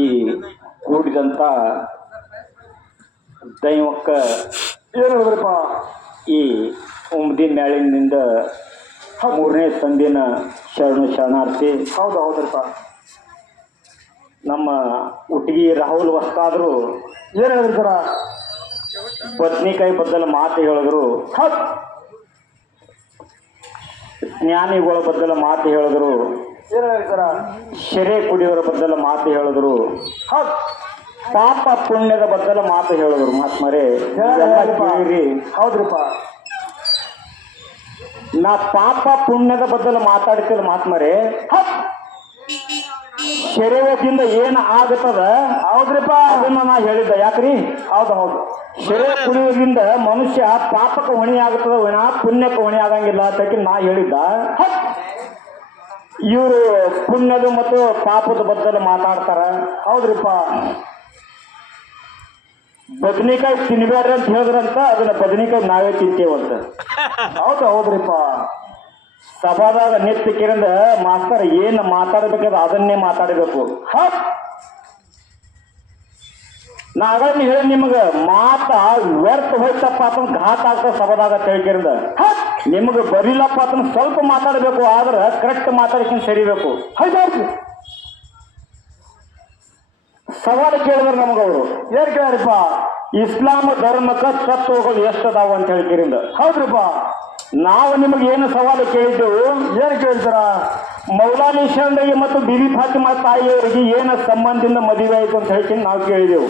ಈ ಕೂಡಿದಂಥ ದೈವಕ್ಕ ಏನು ಹೇಳಿದ್ರಪ್ಪ? ಈ ಉಮ್ದಿ ಮ್ಯಾಳಿನಿಂದ ಮೂರನೇ ಸಂದಿನ ಶರಣಾರ್ಥಿ. ಹೌದು ಹೌದ್ರಪ್ಪ. ನಮ್ಮ ಹುಟ್ಟಿಗೆ ರಾಹುಲ್ ವಸ್ತಾದ್ರು ಏನು ಹೇಳಿದ್ರು ಸರ? ಬದ್ನಿಕಾಯಿ ಬದ್ದಲ ಮಾತು ಹೇಳಿದ್ರು, ಜ್ಞಾನಿಗಳ ಬದ್ದಲ ಮಾತು ಹೇಳಿದ್ರು, ಏನು ಹೇಳಿದ್ರು ಸರ? ಶೆರೆ ಕುಡಿಯೋರ ಬದ್ದಲ ಮಾತು ಹೇಳಿದ್ರು, ಪಾಪ ಪುಣ್ಯದ ಬದ್ದಲ ಮಾತು ಹೇಳಿದ್ರು. ಮಹಾತ್ಮರೇ ಕೇಳಿರಿ. ಹೌದ್ರಿಪ್ಪ. ನಾ ಪಾಪ ಪುಣ್ಯದ ಬದ್ದಲ ಮಾತಾಡ್ತಿದ್ದ ಮಹಾತ್ಮರೇ, ಶರೀರದಿಂದ ಏನು ಆಗತ್ತದ ಹೌದ್ರಿಪ್ಪ ಅದನ್ನ ನಾ ಹೇಳಿದ್ದ. ಯಾಕ್ರಿ? ಹೌದು ಹೌದು. ಶರೀರ ಕುಡಿಯೋದ್ರಿಂದ ಮನುಷ್ಯ ಪಾಪಕ್ಕೆ ಹೊಣೆ ಆಗುತ್ತದ, ವಿನಾ ಪುಣ್ಯಕ್ಕೆ ಹೊಣೆ ಆಗಂಗಿಲ್ಲ ಅಂತ ನಾ ಹೇಳಿದ್ದ. ಇವರು ಪುಣ್ಯದ ಮತ್ತು ಪಾಪದ ಬದ್ದಲು ಮಾತಾಡ್ತಾರ. ಹೌದ್ರಿಪ್ಪ. ಬದನೆಕಾಯಿ ತಿನ್ಬೇಡ್ರಿ ಅಂತ ಹೇಳಿದ್ರಂತ ಅದನ್ನ ಬದನೆಕಾಯಿ ನಾವೇ ತಿಂತೇವಂತ. ಹೌದು ಹೌದ್ರಿಪ್ಪ. ಸಭಾದಾಗ ನಿತ್ಯಕಿರಿಂದ ಮಾಸ್ತರ್ ಏನು ಮಾತಾಡಬೇಕಾದ್ರೆ ಅದನ್ನೇ ಮಾತಾಡಬೇಕು. ನಾ ಆಗಲ್ಲಿ ಹೇಳಿ ನಿಮ್ಗೆ ಮಾತ ವ್ಯರ್ಥ ಹೋಯ್ತಪ್ಪ ಅಂತ ಘಾತ ಆಗ್ತದೆ ಸಭಾದಾಗ ತಿಳ್ಕಿರಿಂದ. ನಿಮ್ಗೆ ಬರಿಲಪ್ಪ ಅಂತ ಸ್ವಲ್ಪ ಮಾತಾಡಬೇಕು, ಆದ್ರೆ ಕರೆಕ್ಟ್ ಮಾತಾಡಕ್ಕಿಂತ ಸರಿಬೇಕು. ಹೌದು. ಸವಾಲು ಕೇಳಿದ್ರು ನಮಗವರು. ಏನ್ ಕೇಳ್ರಿಪ್ಪ? ಇಸ್ಲಾಂ ಧರ್ಮಕ್ಕೆ ತತ್ವಗಳು ಎಷ್ಟದಾವ ಅಂತ ಹೇಳ್ಕಿರಿಂದ. ಹೌದ್ರಿಪ್ಪ. ನಾವು ನಿಮಗೆ ಏನು ಸವಾಲು ಕೇಳಿದ್ದೆವು? ಏನು ಕೇಳ್ತಾರ? ಮೌಲಾಲಿ ಶರಣರಿಗೆ ಮತ್ತು ಬಿಬಿ ಫಾತಿಮಾ ತಾಯಿಯವರಿಗೆ ಏನು ಸಂಬಂಧದಿಂದ ಮದುವೆ ಆಯ್ತು ಅಂತ ಹೇಳ್ತೀನಿ ನಾವು ಕೇಳಿದೆವು.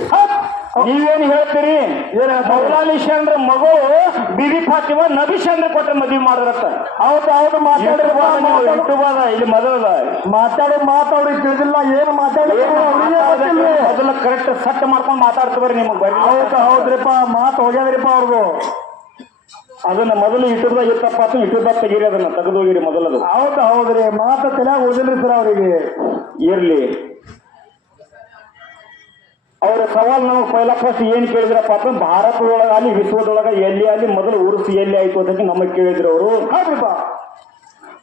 ನೀವೇನು ಹೇಳ್ತೀರಿ? ಏನ? ಮೌಲಾಲಿ ಶರಣರ ಮಗು ಬಿಬಿ ಫಾತಿಮಾ ನಬಿ ಶರಣರು ಕೊಟ್ಟರೆ ಮದುವೆ ಮಾಡಿರತ್ತ. ಹೌದು ಹೌದು. ಮಾತಾಡಿದ ಇಲ್ಲಿ ಮೊದಲ ಮಾತಾಡಿ ತಿಳಿದಿಲ್ಲ. ಏನು ಮೊದಲ ಕರೆಕ್ಟ್ ಸಟ್ ಮಾಡ್ಕೊಂಡು ಮಾತಾಡ್ತೀವ್ರಿ ನಿಮಗೆ ಬರೀ. ಹೌದು ಹೌದ್ರಿಪ್ಪ. ಮಾತು ಹೋಗ್ಯಾದ್ರಿಪ್ಪ ಅವ್ರದು. ಅದನ್ನ ಮೊದಲು ಯೂಟ್ಯೂಬ್ದಾಗ ಇತ್ತಪ್ಪ ಅಂತ ಯೂಟ್ಯೂಬ್ದಾಗ ತೆಗೀರಿ, ಅದನ್ನ ತೆಗೆದು ಹೋಗಿರಿ ಮೊದಲದು. ಹೌದು ಹೌದ್ರಿ. ಮಾತು ತಲೆಯಾಗ ಉಳಿದಿಲ್ರಿ ಸರ್ ಅವರಿಗೆ. ಇರ್ಲಿ. ಅವ್ರ ಸವಾಲ್ ನಾವು ಪೈಲ ಫಸ್ಟ್ ಏನ್ ಕೇಳಿದ್ರಪ್ಪ ಅಂತ, ಭಾರತದೊಳಗ ಅಲ್ಲಿ ವಿಶ್ವದೊಳಗ ಎಲ್ಲಿ ಅಲ್ಲಿ ಮೊದಲು ಉರುಸು ಎಲ್ಲಿ ಆಯ್ತು ಅಂತ ನಮಗೆ ಕೇಳಿದ್ರು ಅವರು. ಹೌದ್ರಿಪ್ಪ.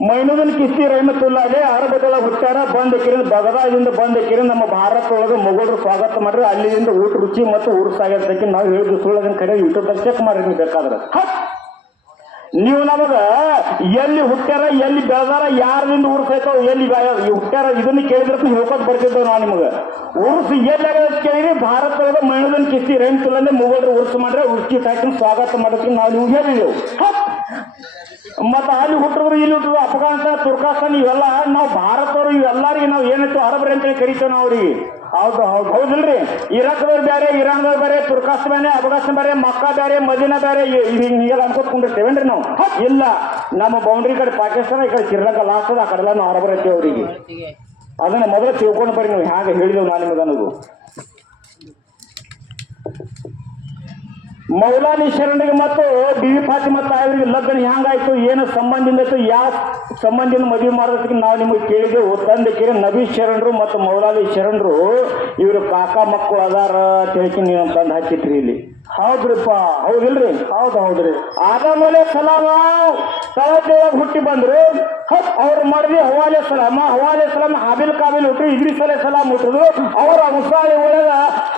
ಮೈನುದನ್ ಕಿಸ್ತಿ ರಹಮತುಲ್ಲಾಹಿ ಅರಬದೊಳಗೆ ಹುಟ್ಟಾರ. ಬಂದ ಕಿರಿಂದ ಬಗದಾದಿಂದ ಬಂದ ಕಿರಿಂದ ನಮ್ಮ ಭಾರತದೊಳಗೆ ಮೊಘಲರು ಸ್ವಾಗತ ಮಾಡ್ರಿ. ಅಲ್ಲಿಂದ ಊಟ ರುಚಿ ಮತ್ತು ಉರುಸಾಗ್ಯದಕ್ಕೆ ನಾವು ಹೇಳಿದ್ರು ಸುಳ್ಳದನ್ನ ಕರೆ ಯೂಟ್ಯೂಬ್ದಾಗ ಚೆಕ್ ಮಾಡ್ರಿ ನೀವು ಬೇಕಾದ್ರೆ. ನೀವು ನಮಗ ಎಲ್ಲಿ ಹುಟ್ಟ್ಯಾರ, ಎಲ್ಲಿ ಬೆಳೆದಾರ, ಯಾರಿಂದ ಉರ್ಸೈತೋ, ಎಲ್ಲಿ ಹುಟ್ಟ್ಯಾರ ಇದನ್ನ ಕೇಳಿದ್ರೆ ಹೇಳ್ಕೊತ ಬರ್ತಿದ್ದೇವೆ ನಾವು ನಿಮಗೆ. ಉರ್ಸು ಎಲ್ಲಿ ಕೇಳಿರಿ, ಭಾರತದೊಳಗೆ ಮೈನುದನ್ ಕಿಸ್ತಿ ರಹಮತುಲ್ಲಾಹಿ ಮೊಘಲರು ಉರ್ಸು ಮಾಡ್ರೆ ಉರ್ಚಿ ಹಾಕಿ ಸ್ವಾಗತ ಮಾಡೋದಕ್ಕೆ ನಾವು ನೀವು ಹೇಳಿದೆವು. ಮತ್ತ ಅಲ್ಲಿ ಹುಟ್ಟಿದ್ರು ಇಲ್ಲಿ ಹುಟ್ಟಿದ್ರು ಅಫ್ಘಾನಿಸ್ತಾನ ತುರ್ಕಾಸ್ತಾನ ಇವೆಲ್ಲ ನಾವು ಭಾರತದವರು ಇವೆಲ್ಲರಿಗೆ ನಾವು ಏನಿತ್ತು ಅರಬ್ರಿ ಅಂತೇಳಿ ಕರಿತೇವೆ ನಾವು ಅವ್ರಿಗೆ. ಹೌದು ಹೌದು. ಹೌದಿಲ್ರಿ? ಇರಾಕ್ದವ್ರು ಬೇರೆ, ಇರಾನ್ದವ್ರು ಬೇರೆ, ತುರ್ಕಾಸ್ತಾನ ಅಫ್ಘಾನಿಸ್ತಾನ ಬೇರೆ, ಮಕ್ಕಾ ಬೇರೆ, ಮದೀನಾ ಬೇರೆ, ಹಿಂಗೆಲ್ಲ ಅನ್ಕೋತ್ಕೊಂಡಿರ್ತೇವೇನ್ರಿ ನಾವು? ಇಲ್ಲ. ನಮ್ಮ ಬೌಂಡ್ರಿ ಕಡೆ ಪಾಕಿಸ್ತಾನ, ಈ ಕಡೆ ಶ್ರೀಲಂಕಾ ಲಾಸ್ಟ್ ಅದ, ಆ ಕಡೆಲ್ಲ ನಾವು ಅರಬ್ರ ಐತಿ ಅವರಿಗೆ. ಅದನ್ನ ಮೊದಲು ತಿಳ್ಕೊಂಡು ಬರ್ರಿ ನೀವು ಹೇಗೆ ಹೇಳಿದೆವು ನಾನು ನಿಮಗೆ ಅನ್ನೋದು. ಮೌಲಾಲಿ ಶರಣರಿಗೆ ಮತ್ತು ಬಿಬಿ ಫಾತಿಮಾ ತಾಯಿಯವರಿಗೆ ಲಗ್ನ ಹ್ಯಾಂಗಾಯ್ತು, ಏನು ಸಂಬಂಧದಿಂದ ಇತ್ತು, ಯಾವ ಸಂಬಂಧದಿಂದ ಮದುವೆ ಮಾಡೋದಕ್ಕೆ ನಾವು ನಿಮಗೆ ಕೇಳಿದೆವು. ತಂದೆಕಿರಿ ನಬಿ ಶರಣರು ಮತ್ತು ಮೌಲಾಲಿ ಶರಣರು ಇವರು ಕಾಕ ಮಕ್ಕಳು ಅದಾರ ಅಂತ ಹೇಳಿ ನೀವು ತಂದು ಹಚ್ಚಿಟ್ರಿ ಇಲ್ಲಿ. ಹೌದ್ರಿಪ್ಪ. ಹೌದಿಲ್ರಿ? ಹೌದು ಹೌದ್ರಿ. ಆದಮ್ ಅಲೈಹಿಸ್ಸಲಾಮ ತಳದೇವಾಗ ಹುಟ್ಟಿ ಬಂದ್ರು. ಅವ್ರು ಮಾಡಿದ್ವಿ ಹವ್ವಾ ಅಲೈಹಿಸ್ಸಲಾಮ. ಹವ್ವಾ ಅಲೈಹಿಸ್ಸಲಾಮ ಹಾಬಿಲ್ ಕಾಬಿಲ್ ಹುಟ್ರು. ಇದ್ರಿಸ್ ಅಲೈಹಿಸ್ಸಲಾಮ್ ಹುಟ್ಟಿದ್ರು. ಅವರ ಮುಸಾಳಿ ಒಳಗ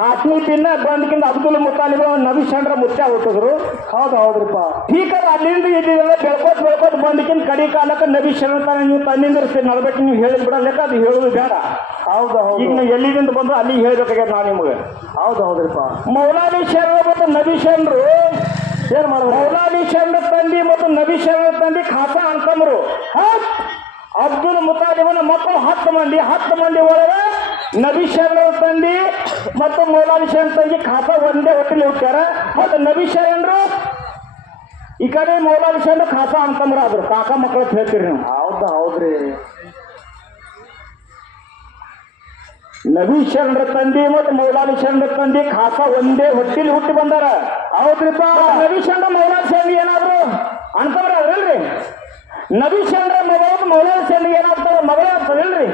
ಹಾಸ್ಮಿ ಪಿನ್ನ ಬಂದ್ಕಿಂದ ಅಬ್ದುಲ್ ಮುತಾಲಿಬ್ ನಬಿ ಶರಣರ ಮುಚ್ಚ ಹುಟ್ಟಿದ್ರು. ಹೌದು ಹೌದ್ರಿಪ್ಪ. ಈಗ ಅಲ್ಲಿಂದ ಇದೆಲ್ಲ ಬೆಳ್ಕೋತ್ ಬಂದಕ್ಕಿಂತ ಕಡಿ ಕಾಲಕ್ಕೆ ನಬಿ ಶರಣ ನೀವು ತನ್ನಿಂದ ನಡ್ಬೇಕು. ನೀವು ಹೇಳಿದ್ ಬಿಡಲೇಕ ಅದು ಹೇಳುದು ಬೇಡ. ಹೌದು ಹೌದು. ಈಗ ನೀವು ಎಲ್ಲಿಂದ ಬಂದ್ರು ಅಲ್ಲಿ ಹೇಳ್ಬೇಕಾಗ್ಯದ ನಾವು ನಿಮಗೆ. ಹೌದು ಹೌದ್ರಿಪ್ಪ. ಮೌಲಾಲಿ ಶರಣ ಮತ್ತು ನಬಿ ಶರಣರು ಏನ್ ಮಾಡುದು? ಮೌಲಾಲಿ ಶರಣ ತಂದಿ ಮತ್ತು ನಬಿ ಶರಣ ತಂದಿ ಖಾಸಾ ಅಂತಂದ್ರು. ಅಬ್ದುಲ್ ಮುತಾಲಿಬನ ಮಕ್ಕಳು 10 ಮಂದಿ. 10 ಮಂದಿ ಒಳಗೆ ನಬಿ ಶರಣರ ತಂದಿ ಮತ್ತು ಮೌಲಾಲಿ ಶರಣ ತಂದಿ ಖಾಸಾ ಒಂದೇ ಹೊಟ್ಟೆಲಿ ಹುಟ್ಟ್ಯಾರ. ಮತ್ತು ನಬಿ ಶರಣರು ಈ ಕಡೆ ಮೌಲಾಲಿ ಶರಣರು ಖಾಸಾ ಅಂತಂದ್ರ ಆದ್ರು. ಕಾಕ ಮಕ್ಕಳು ಅಂತ ಹೇಳ್ತೀರಿ ನೀವು. ಹೌದು ಹೌದ್ರಿ. ನಬಿ ಶರಣರ ತಂದಿ ಮತ್ತು ಮೌಲಾಲಿ ಶರಣರ ತಂದಿ ಖಾಸಾ ಒಂದೇ ಹೊಟ್ಟಿಲಿ ಹುಟ್ಟಿ ಬಂದಾರ. ಹೌದ್ರಿಪ್ಪ. ನಬಿ ಶರಣ ಮೌಲಾಲಿ ಶರಣ ಏನಾದ್ರು ಅಂತಂದ್ರ ಅದ್ರಲ್ರಿ. ನಬಿ ಶರಣರ ಮಗಳು ಮೌಲಾಲಿ ಶರಣ ಏನಾಗ್ತಾರ ಮಗಳೇ ಆಗ್ತದಲ್ರಿ.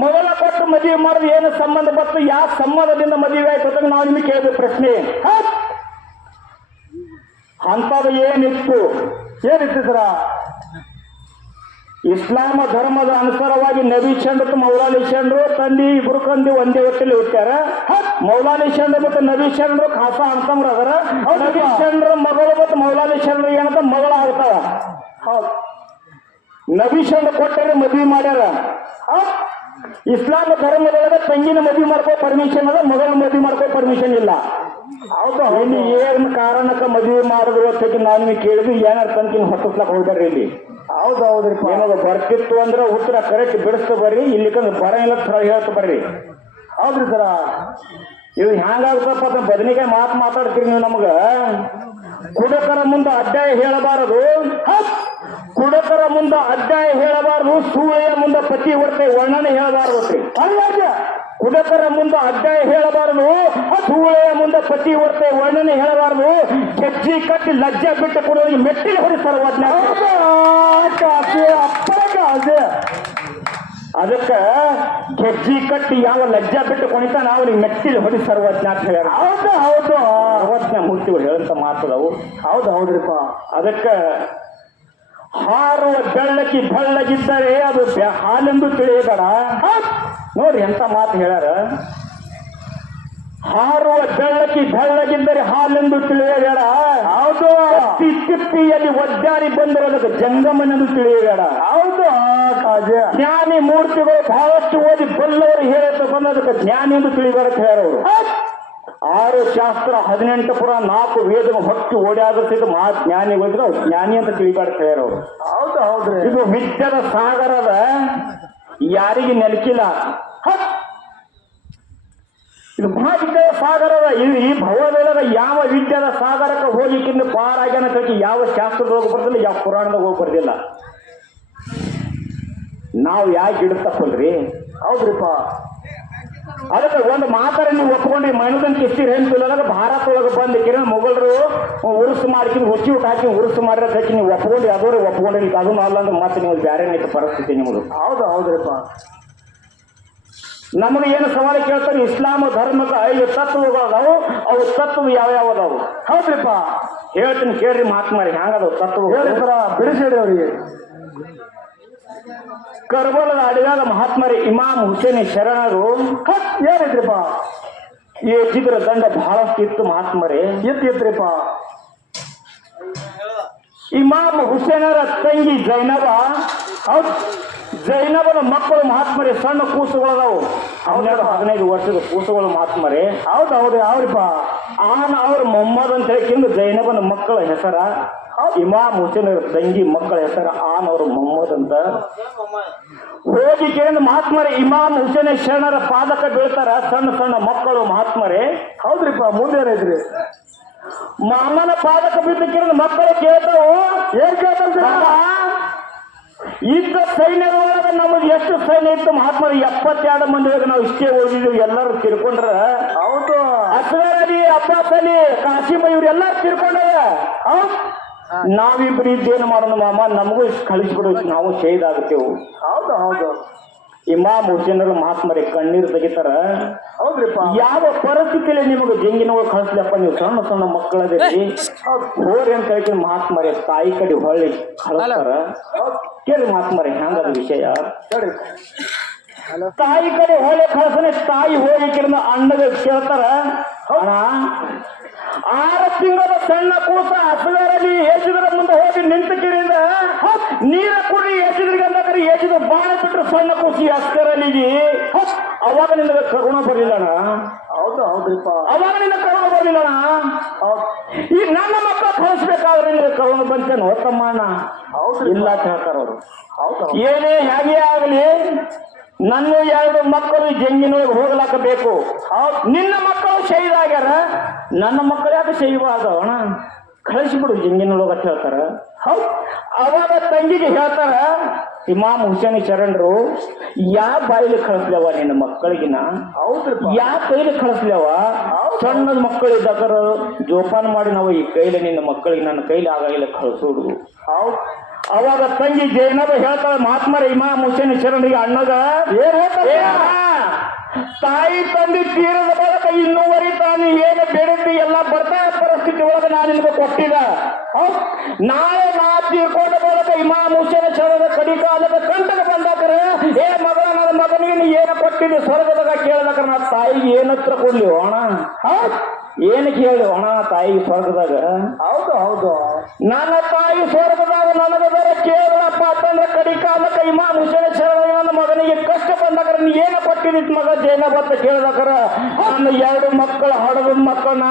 ಮೊದಲ ಕೊಟ್ಟು ಮದುವೆ ಮಾಡೋದು ಏನು ಸಂಬಂಧ ಬತ್ತು, ಯಾವ ಸಂಬಂಧದಿಂದ ಮದುವೆ ಆಯ್ತು ಅಂತ ನಾವು ನಿಮಗೆ ಕೇಳಿದ ಪ್ರಶ್ನೆ. ಅಂಥದ್ದು ಏನಿತ್ತು? ಏನಿತ್ತು ಸರ? ಇಸ್ಲಾಮ ಧರ್ಮದ ಅನುಸಾರವಾಗಿ ನಬಿ ಚಂದ್ರ ಮೌಲಾಲಿ ಚಂದ್ರು ತಂದಿ ಇಬ್ರು ಕಂದಿ ಒಂದೇ ಹೊಟ್ಟೆಲಿ ಹುಟ್ಟ್ಯಾರ. ಮೌಲಾಲಿ ಚಂದ್ರ ಮತ್ತು ನಬಿ ಚಂದ್ರ ಖಾಸ ಅಂತಂದ್ರ ಅದರ ನಬಿ ಚಂದ್ರ ಮಗಳು ಮತ್ತು ಮೌಲಾಲಿ ಚಂದ್ರ ಏನಂತ ಮಗಳ ಆಗ್ತಾವ. ಹೌದು. ನಬಿ ಚಂದ್ರ ಕೊಟ್ಟರೆ ಮದ್ವಿ ಮಾಡ್ಯಾರ. ಇಸ್ಲಾಂ ಧರ್ಮದೊಳಗೆ ತಂಗಿನ ಮದ್ವಿ ಮಾಡ್ಕೋ ಪರ್ಮಿಷನ್ ಅದ, ಮಗಳ ಮದ್ವಿ ಮಾಡ್ಕೋ ಪರ್ಮಿಷನ್ ಇಲ್ಲ. ಹೌದು. ಇಲ್ಲಿ ಏನ್ ಕಾರಣಕ್ಕ ಮದ್ವಿ ಮಾಡಿದ್ರು ಅಂತ ನಾವು ನಿಮಗೆ ಕೇಳಿದ್ವಿ. ಏನಾರ ತನಕಿನ ಹೊತ್ತಿಸ್ಲಕ್ ಹೋಗ್ಬೇಡ್ರಿ. ಇಲ್ಲಿ ಹೌದು ಹೌದ್ರಿಪ್ಪ. ಏನಾದ್ರು ಬರ್ತಿತ್ತು ಅಂದ್ರೆ ಉತ್ತರ ಕರೆಕ್ಟ್ ಬಿಡಿಸ್ತಾ ಬರ್ರಿ. ಇಲ್ಲಿಕಂದ್ರೆ ಬರ ಇಲ್ಲ ಹೇಳ್ತಾ ಬರ್ರಿ. ಹೌದ್ರಿ ಸರ. ಇದು ಹ್ಯಾಂಗಾಗ್ತಪ್ಪ ಅಂತ ಬದನಿಗೆ ಮಾತಾಡ್ತೀರಿ ನೀವು. ನಮಗ ಕುಡಕರ ಮುಂದೆ ಅಧ್ಯಾಯ ಹೇಳಬಾರದು, ಕುಡಕರ ಮುಂದೆ ಅಧ್ಯಾಯ ಹೇಳಬಾರದು, ಸೂಳೆಯ ಮುಂದೆ ಪತಿ ಹೊರತೆ ವರ್ಣನೆ ಹೇಳಬಾರದು. ಕುಡಕರ ಮುಂದೆ ಅಧ್ಯಾಯ ಹೇಳಬಾರದು, ಸೂಳೆಯ ಮುಂದೆ ಪತಿ ಹೊರತೆ ವರ್ಣನೆ ಹೇಳಬಾರದು. ಗೆಜ್ಜಿ ಕಟ್ಟಿ ಲಜ್ಜೆ ಬಿಟ್ಟು ಕೊಡೋರಿಗೆ ಮೆಟ್ಟಿಲು ಹೊರಿ ಸರ್ವಜ್ಞ. ಅದಕ್ಕ ಗೆಜ್ಜಿ ಕಟ್ಟಿ ಯಾವ ಲಜ್ಜಾ ಬಿಟ್ಟು ಕುಣಿತಾನ ಅವ್ರಿಗೆ ಮೆಟ್ಟಿಲು ಹೊಡಿ ಸರ್ವಜ್ಞ ಅಂತ ಹೇಳ್ಯಾರ. ಹೌದು ಹೌದು. ಸರ್ವಜ್ಞ ಮೂರ್ತಿಗಳು ಹೇಳಂತ ಮಾತದವು. ಹೌದು ಹೌದ್ರಿಪ್ಪ. ಅದಕ್ಕ ಹಾರುವ ಬೆಳ್ಳಕ್ಕಿ ಬೆಳ್ಳಗಿದ್ದರೆ ಅದು ಹಾಲೆಂದು ತಿಳಿಯಬೇಡ. ನೋಡ್ರಿ ಎಂತ ಮಾತು ಹೇಳ್ಯಾರ. ಹಾರುವ ಬೆಳ್ಳಕ್ಕಿ ಬೆಳ್ಳಗಿದ್ದರೆ ಹಾಲೆಂದು ತಿಳಿಯಬೇಡ. ಹೌದು. ತಿಪ್ಪಿಯಲ್ಲಿ ಒದ್ದಾಡಿ ಬಂದಿರೋದಕ್ಕೆ ಜಂಗಮನೆಂದು ತಿಳಿಯಬೇಡ. ಹೌದು. ಜ್ಞಾನಿ ಮೂರ್ತಿಗಳು ಬಹಳಷ್ಟು ಓದಿ ಬಲ್ಲವರು ಹೇಳತ್ತ ಬಂದದಕ್ಕೆ ಜ್ಞಾನಿ ಎಂದು ತಿಳಿಬೇಡ ಹೇಳೋರು. 6 ಶಾಸ್ತ್ರ 18 ಪುರ 4 ವೇದ ಹೊಕ್ಕಿ ಓಡಾಡುತ್ತಿದ್ದ ಮಹಾ ಜ್ಞಾನಿ ಹೋದ್ರೆ ಜ್ಞಾನಿ ಅಂತ ತಿಳಿಬೇಡ ಹೇಳೋರು. ಹೌದು ಹೌದ್ರಿ. ಇದು ವಿದ್ಯದ ಸಾಗರದ ಯಾರಿಗೆ ನೆಲಕಿಲ್ಲ. ಇದು ಮಹಾವಿದ್ಯದ ಸಾಗರದ. ಇದು ಈ ಭವದೊಳಗ ಯಾವ ವಿದ್ಯದ ಸಾಗರಕ್ಕೆ ಹೋಗಿಕ್ಕಿಂತ ಪಾರಾಗ್ಯಾನ ಕಟ್ಟಿ ಯಾವ ಶಾಸ್ತ್ರದ ಹೋಗಿ ಬರ್ದಿಲ್ಲ, ಯಾವ ಪುರಾಣದಾಗ ಹೋಗಿ ಬರ್ದಿಲ್ಲ. ನಾವು ಯಾಕೆ ಇಡ್ತಪ್ಪಲ್ರಿ. ಹೌದ್ರಿಪ್ಪ. ಅದಕ್ಕೆ ಒಂದು ಮಾತಾರ ನೀವು ಒಪ್ಕೊಂಡ್ರಿ. ಮೈನದನ್ ಕಿಸ್ತೀರಿ ಹೆಂಪಿಲ್ಲದಾಗ ಭಾರತ ಒಳಗೆ ಬಂದು ಕಿರಣ ಮೊಘಲರು ಉರುಸು ಮಾಡ್ಕೊಂಡು ಹೊಚ್ಚಿ ಊಟ ಹಾಕಿ ಉರುಸು ಮಾಡಿರೋದಕ್ಕೆ ನೀವು ಒಪ್ಕೊಂಡ್ರಿ. ಅದೋರೆ ಒಪ್ಕೊಂಡ್ರಿ. ಅದನ್ನು ಅಲ್ಲ ಅಂದ್ರೆ ಮತ್ತೆ ನೀವು ಬೇರೆ ನೈತ ಪರಿಸ್ಥಿತಿ ನಿಮ್ಮದು. ಹೌದು ಹೌದ್ರಿಪ್ಪ. ನಮಗೆ ಏನು ಸವಾಲ ಕೇಳ್ತಾರೆ. ಇಸ್ಲಾಮ ಧರ್ಮಕ್ಕೆ 5 ತತ್ವಗಳದಾವು. ಅವು ತತ್ವ ಯಾವ ಅದಾವು? ಹೌದ್ರಿಪ್ಪ. ಹೇಳ್ತೀನಿ ಕೇಳ್ರಿ ಮಾತನಾಡಿ. ಹ್ಯಾಂಗದವು ತತ್ವ ಹೇಳಿ ಸರ, ಬಿಡಿಸಿಡ್ರಿ ಅವ್ರಿಗೆ. ಕರ್ಬಲದ ಅಡಿಯಾಗ ಮಹಾತ್ಮರಿ ಇಮಾಮ್ ಹುಸೇನ್ ಶರಣರು ಏನಿದ್ರಿಪ್ಪ? ಈ ಎಜ್ಜಿದ್ರ ದಂಡ ಬಹಳಷ್ಟು ಇತ್ತು ಮಹಾತ್ಮರೇ. ಇತ್ರಿಪ್ಪ. ಇಮಾಮ್ ಹುಸೇನರ ತಂಗಿ ಜೈನಬ. ಹೌದು. ಜೈನಬನ ಮಕ್ಕಳು ಮಹಾತ್ಮರೇ ಸಣ್ಣ ಕೂಸುಗಳದಾವು. 12-15 ವರ್ಷದ ಕೂಸುಗಳು ಮಹಾತ್ಮರೇ. ಹೌದು ಹೌದು. ಯಾವ್ರಿಪ್ಪ? ಆನ ಅವ್ರ ಮೊಮ್ಮದ್ ಅಂತ ಹೇಳಿಕೊಂಡು ಜೈನಬನ ಮಕ್ಕಳ ಹೆಸರ ಇಮಾಮ್ ಹುಸೇನರ ತಂಗಿ ಮಕ್ಕಳ ಹೆಸರ ಆನ್ ಅವ್ರ ಮೊಮ್ಮದ್ ಅಂತ. ಹೋಗಿ ಕೇಳಿದ ಮಹಾತ್ಮರೇ ಇಮಾಮ್ ಹುಸೇನ್ ಶರಣರ ಪಾದಕ ಬೀಳ್ತಾರ ಸಣ್ಣ ಸಣ್ಣ ಮಕ್ಕಳು ಮಹಾತ್ಮರೇ. ಹೌದ್ರಿಪ್ಪ. ಮುಂದೇನೈತ್ರಿ? ಮಾಮನ ಪಾದಕ ಬಿದ್ದ ಕೇಳಿದ ಮಕ್ಕಳು ಕೇಳ್ತಾವು. ಏನ್ ಕೇಳ್ತಾರ? ಇದ್ದ ಸೈನ್ಯದೊಳಗೆ ನಮಗೆ ಎಷ್ಟು ಸೈನ್ಯ ಇತ್ತು ಮಹಾತ್ಮರೇ? 72 ಮಂದಿಗೆ ನಾವು ಇಷ್ಟೇ ಓದಿದ್ವಿ. ಎಲ್ಲರೂ ತಿರ್ಕೊಂಡ್ರ. ಹೌದು. ಅಸ್ಗರ್ ಅಲಿ, ಅಬ್ಬಾಸ್ ಅಲಿ, ಕಾಸಿಮ್ ಇವ್ರೆಲ್ಲರೂ ತಿರ್ಕೊಂಡಾರ. ಹೌದು. ನಾವಿಬ್ರು ಇದ್ದೇನು ಮಾಡೋಣ ಮಾಮ, ನಮಗೂ ಇಷ್ಟು ಕಳಿಸ್ಬಿಡು, ನಾವು ಶಹೀದ್ ಆಗುತ್ತೇವು. ಹೌದು ಹೌದು. ಇಮಾಮ್ ಹುಸೇನರು ಮಹಾತ್ಮರೇ ಕಣ್ಣೀರು ತೆಗಿತಾರ. ಹೌದ್ರಿಪ್ಪ. ಯಾವ ಪರಿಸ್ಥಿತಿಯಲ್ಲಿ ನಿಮಗೆ ಜಂಗಿನೊಳಗೆ ಕಳಿಸ್ಲಪ್ಪ, ನೀವು ಸಣ್ಣ ಸಣ್ಣ ಮಕ್ಕಳದೈತಿ ಹೋರಿ ಅಂತ ಹೇಳ್ತೀನಿ ಮಹಾತ್ಮರೇ ತಾಯಿ ಕಡೆ ಹೊಳ್ಳಿ ಕಳಿಸ್ತಾರ. ಕೇಳಿ ಮಹಾತ್ಮರೇ ಹೆಂಗದ ವಿಷಯ. ತಾಯಿ ಕಡೆ ಹೊಳೆ ಕಳ್ಸನೆ. ತಾಯಿ ಹೋಗಿ ಕೇಳಿದ ಅಣ್ಣಗೆ ಕೇಳ್ತಾರ, ಅಣ್ಣ 6 ತಿಂಗಳ ಸಣ್ಣ ಕೂಸ ಅಸ್ಗರಲ್ಲಿ ಏಜಿದ್ರ ಮುಂದೆ ಹೋಗಿ ನಿಂತ ಕಿರಿಂದ ನೀರ ಕುಡಿ ಏಜಿದ್ರಿಗೆ ಅಂದಾಕರಿ ಏಜಿದ ಬಾಳ ಬಿಟ್ರು ಸಣ್ಣ ಕೂಸಿ ಅಸ್ಗರಲ್ಲಿಗೆ. ಅವಾಗ ನಿನಗೆ ಕರುಣ ಬರ್ಲಿಲ್ಲಣ್ಣ. ಹೌದು ಹೌದ್ರಿಪ್ಪ. ಅವಾಗ ನಿನ್ನ ಕರುಣ ಬರ್ಲಿಲ್ಲಣ್ಣ. ಈಗ ನನ್ನ ಮಕ್ಕಳು ಕಳಿಸ್ಬೇಕಾದ್ರೆ ನಿನಗೆ ಕರುಣ ಬಂತೇನು ತಮ್ಮಣ್ಣ? ಹೌದು. ಇಲ್ಲ ಅಂತ ಹೇಳ್ತಾರ ಅವರು. ಹೌದು. ಏನೇ ಹೇಗೆ ಆಗಲಿ ನನ್ನ 2 ಮಕ್ಕಳು ಜಂಗಿನೊಳಗೆ ಹೋಗ್ಲಾಕಬೇಕು. ನಿನ್ನ ಮಕ್ಕಳು ಶಹೀದ್ ಆಗ್ಯಾರ, ನನ್ನ ಮಕ್ಕಳು ಯಾಕೆ ಶಹೀದ್ ಆದವಣ? ಕಳಿಸ್ಬಿಡು ಜಂಗಿನೊಳಗೆ ಅಂತ ಹೇಳ್ತಾರ. ಹೌದು. ಅವಾಗ ತಂಗಿಗೆ ಹೇಳ್ತಾರ ಇಮಾಮ್ ಹುಸೇನ್ ಶರಣರು, ಯಾವ ಬಾಯಿಲಿ ಕಳಿಸ್ಲವ ನಿನ್ನ ಮಕ್ಕಳಿಗಿನ? ಹೌದ್ರಿಪ್ಪ. ಯಾವ ಕೈಲಿ ಕಳಿಸ್ಲವ? ಸಣ್ಣದ ಮಕ್ಕಳು ಇದ್ದಾಕರ ಜೋಪಾನ ಮಾಡಿ ನಾವು ಈ ಕೈಲಿ ನಿನ್ನ ಮಕ್ಕಳಿಗೆ ನನ್ನ ಕೈಲಿ ಆಗಾಗಿಲ್ಲ ಕಳಿಸೋದು. ಹೌದು. ಅವಾಗ ತಂಗಿ ಜೈನಬ ಹೇಳ್ತಾಳೆ ಮಹಾತ್ಮರ ಇಮಾಮ್ ಹುಸೇನ್ ಶರಣರಿಗೆ ಅಣ್ಣಗ ಏನ್ ಹೇಳ್ತಾರೆ? ತಾಯಿ ತಂದೆ ತೀರದ ಬಳಿಕ ಇನ್ನೂವರೆ ತಾನು ಏನು ಬೇಡಿದ್ದಿ ಎಲ್ಲ ಬರ್ತಾ ಪರಿಸ್ಥಿತಿ ಪರಿಸ್ಥಿತಿ ಒಳಗೆ ನಾನು ನಿನಗೆ ಕೊಟ್ಟಿದ ಹೌದ್? ನಾಳೆ ನಾ ತೀರ್ಕೊಂಡ ಬಳಿಕ ಇಮಾಮ್ ಹುಸೇನ್ ಚರಣದ ಕಡಿಕಾಲದ ಕಂಟಕ ಬಂದಾಕರ ಏ ಮಗಳ ನನ್ನ ಮಗನಿಗೆ ನೀ ಏನು ಕೊಟ್ಟಿದ್ದಿ ಸ್ವರ್ಗದಾಗ ಕೇಳದಕ್ರ ನಾ ತಾಯಿಗೆ ಏನತ್ರ ಕೊಡ್ಲಿ ಅಣ್ಣ ಹೌದ್ ಏನು ಕೇಳಿ ಅಣ್ಣ ತಾಯಿಗೆ ಸ್ವರ್ಗದಾಗ ಹೌದು ಹೌದು ನನ್ನ ತಾಯಿ ಸ್ವರ್ಗದಾಗ ನನಗದರ ಕೇಳಪ್ಪ ಅಂತಂದ್ರೆ ಕಡಿಕಾಲಕ್ಕ ಇಮಾಮ್ ಹುಸೇನ್ ಚರಣ ನನ್ನ ಮಗನಿಗೆ ಕಷ್ಟ ಬಂದಾಕರ ನೀ ಏನು ಕೊಟ್ಟಿದ್ದಿ ಮಗ ಜೈನಬ್ ಅಂತ ಕೇಳದಕ್ರ ನನ್ನ 2 ಮಕ್ಕಳ ಹಡದ ಮಕ್ಕಳನ್ನ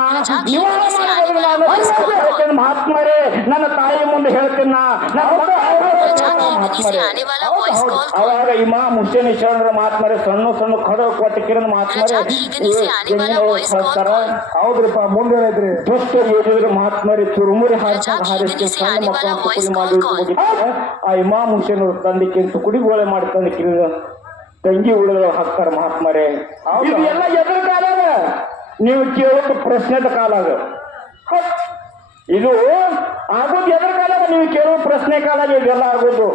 ನಿವಾರ ಮಾಡೋದು ನಾನು ಹೇಳ್ತೇನೆ ಮಹಾತ್ಮರೇ ನನ್ನ ತಾಯಿ ಮುಂದೆ ಹೇಳ್ತೀನಿ ಮಹಾತ್ಮರೇ ಅವಾಗ ಇಮಾಮ್ ಹುಸೇನ್ ಶರಣರ ಮಹಾತ್ಮರೇ ಸಣ್ಣ ಸಣ್ಣ ಖಡ ಕೊಟ್ಟ ಕಿರಣ ಮಹಾತ್ಮರೇ ಹೇಳ್ತಾರ ಹೌದ್ರಿಪ್ಪ ಮುಂದೇನೈತ್ರಿ ದುಷ್ಟ ಯೋಜಿದ್ರೆ ಮಹಾತ್ಮರೇ ಚುರುಮುರಿ ಹಾರಿಸಿ ಸಣ್ಣ ಮಕ್ಕಳ ತುಕಡಿ ಮಾಡಿ ಹೋಗಿದ್ದಾರೆ ಆ ಇಮಾಮ್ ಹುಸೇನ್ ಅವ್ರ ತಂದೆ ತುಕಡಿಗೋಳೆ ಮಾಡಿ ತಂದೆ ಕಿರಿದ ತಂಗಿ ಉಳಿದ ಹಾಕ್ತಾರ ಮಹಾತ್ಮರೇ ಇದು ಎಲ್ಲ ಎದ್ರ ಕಾಲಾಗ ನೀವು ಕೇಳೋದು ಪ್ರಶ್ನೆದ ಕಾಲಾಗ ಇದು ಆಗೋದು ಎದ್ರ ಕಾಲಾಗ ನೀವು ಕೇಳೋ ಪ್ರಶ್ನೆ ಕಾಲಾಗ ಇದೆಲ್ಲ ಆಗೋದು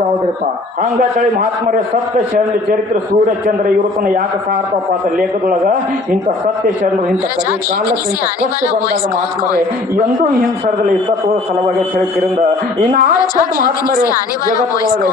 ಹೌದ್ರಿಪ್ಪ ಹಂಗತಳಿ ಮಹಾತ್ಮರೇ ಸತ್ಯ ಶರಣ ಚರಿತ್ರೆ ಸೂರ್ಯಚಂದ್ರ ಇವ್ರತನ ಯಾಕೆ ಸಾರ್ತಪ್ಪ ಅಂತ ಲೇಖದೊಳಗ ಇಂಥ ಸತ್ಯ ಶರಣರು ಇಂಥ ಕಡೆ ಕಾಲಕ್ಕೆ ಇಂಥ ಕಷ್ಟ ಬಂದಾಗ ಮಹಾತ್ಮರೇ ಎಂದೂ ಹಿಂಸರದಲ್ಲಿ ಇತ್ತತ್ವದ ಸಲುವಾಗಿ ಹೇಳ್ಕಿರಿಂದ ಇನ್ನು ಮಹಾತ್ಮರೇ ಜಗತ್ತೊಳಗ